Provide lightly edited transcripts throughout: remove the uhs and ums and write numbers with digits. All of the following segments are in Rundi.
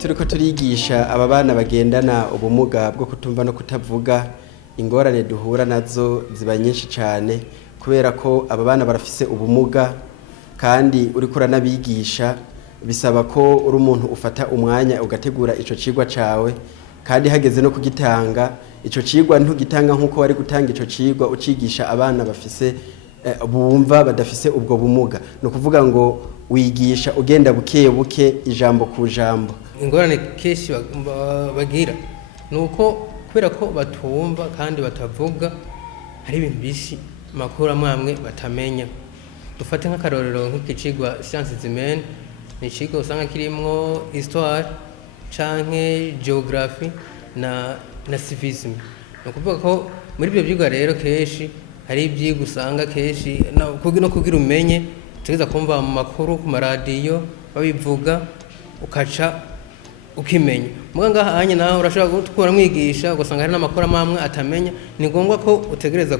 turiko turigisha aba bana bagendana ubumuga bwo kutumva no kutavuga, ingorane duhura nazo ziba nyinshi cyane kubera ko aba bana barafise ubumuga kandi uriko uranabigisha bisaba ko uri umuntu ufata umwanya ugategura ico cigwa cawe, kandi hageze no kugitanga ico cigwa ntugitanga nkuko wari gutanga ico cigwa ucigisha abana bafise bumva badafise ubwo bumuga. No kuvuga ngo wigisha ugenda buke buke ijambo ku jambo. Ingorane keshi bagira nuko kubera ko batumva kandi batavuga, hari ibintu bishi makuru amwe batamenya. Dufate nk'akarorero nk'ikicigwa sciences humaines, ni ikigo usanga kirimwo histoire canke geography na civisme. No kuvuga ko muri ibyo byigwa rero keshi hari ibyigwa usanga keshi no kugira umenye tegeza kumva mu makuru ku maradiyo babivuga ukaca ukimenya. Muganga hanye naho urashobora gukora mwigisha ugasanga hari n'amakuru amwe atamenya, ni ngombwa ko utegereza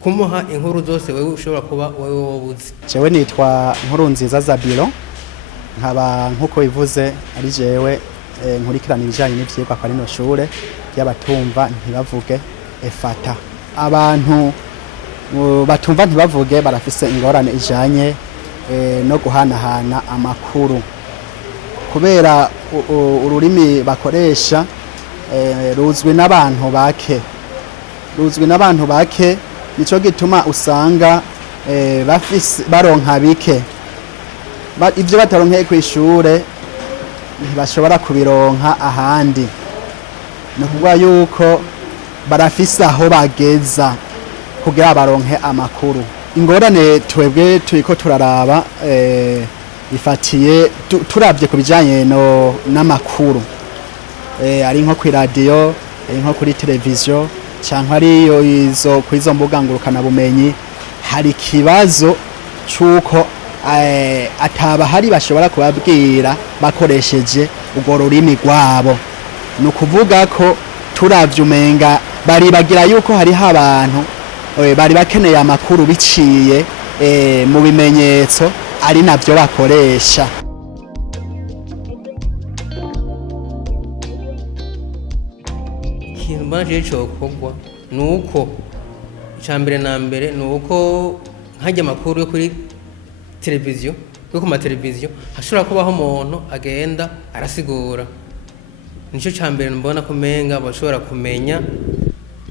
kumuha inkuru zose wewe ushobora kuba wewe wobuzi. Jewe nitwa Nkurunziza Zabiro, nkaba nkuko bivuze ari jewe nkurikirana ibijanye n'ivyigwa kwa rino shure y'abatumva ntibavuge efata. Abantu batumva ntibavuge barafise ingorane ijanye no guhanahana amakuru, kubera ururimi bakoresha ruzwi n'abantu bake, nico gituma usanga baronka bike, ivyo bataronkeye kw'ishure ntibashobora kubironka ahandi. No kuvuga yuko barafise aho bageza kugira baronke amakuru. Ingorane twebwe turiko turaraba bifatiye turavye ku bijanye n'amakuru, ari nko kuri radio, ari nko kuri televiziyo canke ari kwizo mbuga ngurukana bumenyi. Hari kibazo cuko atabahari bashobora kubabwira bakoresheje urwo rurimi rwabo. No kuvuga ko turavye umenga baribagira yuko hariho abantu bari bakeneye amakuru biciye mu bimenyetso ari navyo bakoresha. Ikintu mbanje cokogwa nuko icambere na mbere nuko nkajya amakuru yo kuri televiziyo, yo ku mateleviziyo hashobora kubaho umuntu agenda arasigura. Nico cambere mbona ko menga bashobora kumenya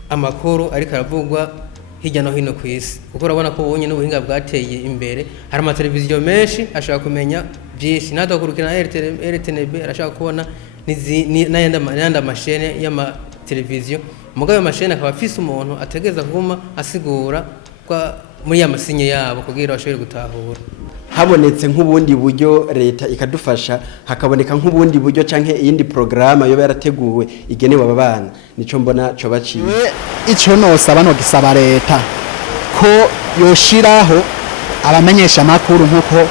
amakuru ariko aravugwa hirya no hino ku isi, kuko urabona ko ubonye n'ubuhinga bwateye imbere. Hari amateleviziyo menshi ashaka kumenya byinshi, nadakurukira RTNB arashaka kubona n'ayandi amashene y'amateleviziyo. Mugabe amashene akaba afise umuntu ategeza kuguma asigura kwa muri ya masinye yabo kugira bashobore gutahura. Habonetse nk'ubundi buryo leta ikadufasha, hakaboneka nk'ubundi buryo canke iyindi programa yo yarateguwe igenewe aba bana, nico mbona co baciye. Ico nosaba no gisaba leta ko yoshiraho abamenyesha amakuru nkuko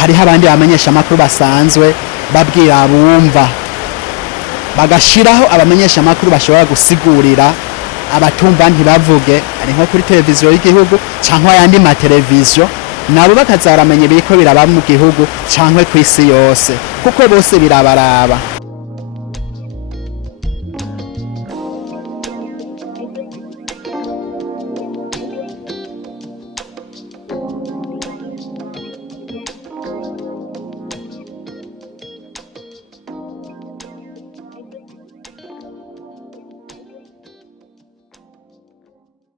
hariho abandi bamenyesha amakuru basanzwe babwira abumva, bagashiraho abamenyesha amakuru bashobora gusigurira abatumva ntibavuge, ari nko kuri televiziyo y'igihugu canke ayandi mateleviziyo, nabo bakazaramenye biriko biraba mu gihugu canke kw'isi yose, kuko bose birabaraba.